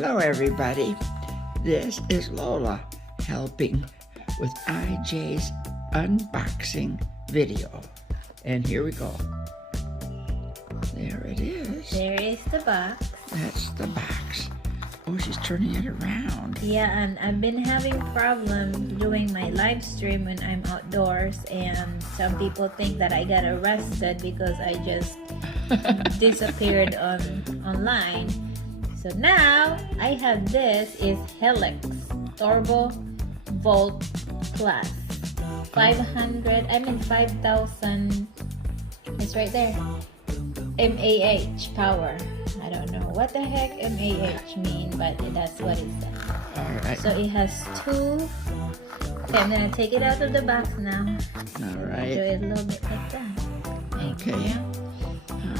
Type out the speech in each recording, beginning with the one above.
Hello everybody, this is Lola helping with IJ's unboxing video. And here we go. There it is. There is the box. That's the box. Oh, she's turning it around. Yeah, and I've been having problems doing my live stream when I'm outdoors, and some people think that I got arrested because I just disappeared online. So now I have this is Helix TURBOVOLT Plus 5,000. It's right there. mAh power. I don't know what the heck mAh mean, but that's what it says. Alright. So it has two. Okay, I'm gonna take it out of the box now. Alright. Do it a little bit like that. Okay.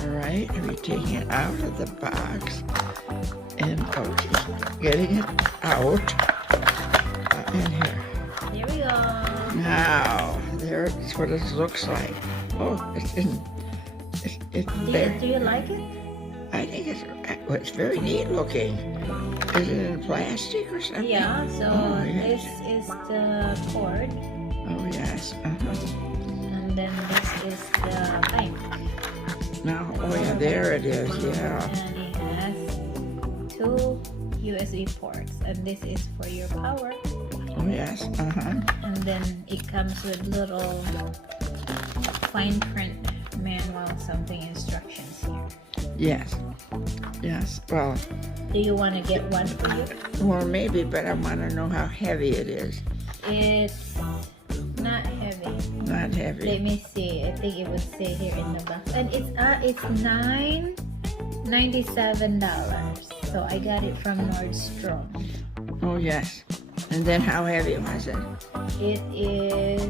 Alright, we're taking it out of the box. And oh, she's getting it out. And here. Here we go. Now, there's what it looks like. Oh, it's in. It's there. Do you like it? I think it's very neat looking. Is it in plastic or something? Yeah, so Oh, yes. this is the cord, Oh, yes. and then this is the pipe. Now, oh yeah, there it is, yeah. And it has two USB ports, and this is for your power. Oh, yes, And then it comes with little fine print manual, something instructions here. Yes. Yes, well, Do you want to get one for you? well, maybe, but I want to know how heavy it is. It's not heavy. Not Let heavy. me see. I think it would say here in the box, and it's $9.97. So I got it from Nordstrom. Oh, yes. And then how heavy was it? It is.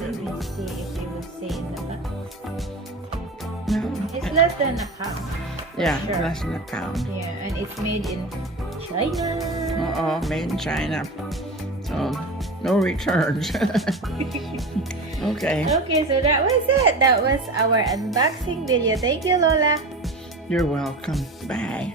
Let me see if it would say in the box. No. It's less than a pound. Yeah, Sure. less than a pound. Yeah, and it's made in China. Uh-oh, made in China. So, no returns. Okay. Okay, so that was it. That was our unboxing video. Thank you, Lola. You're welcome. Bye.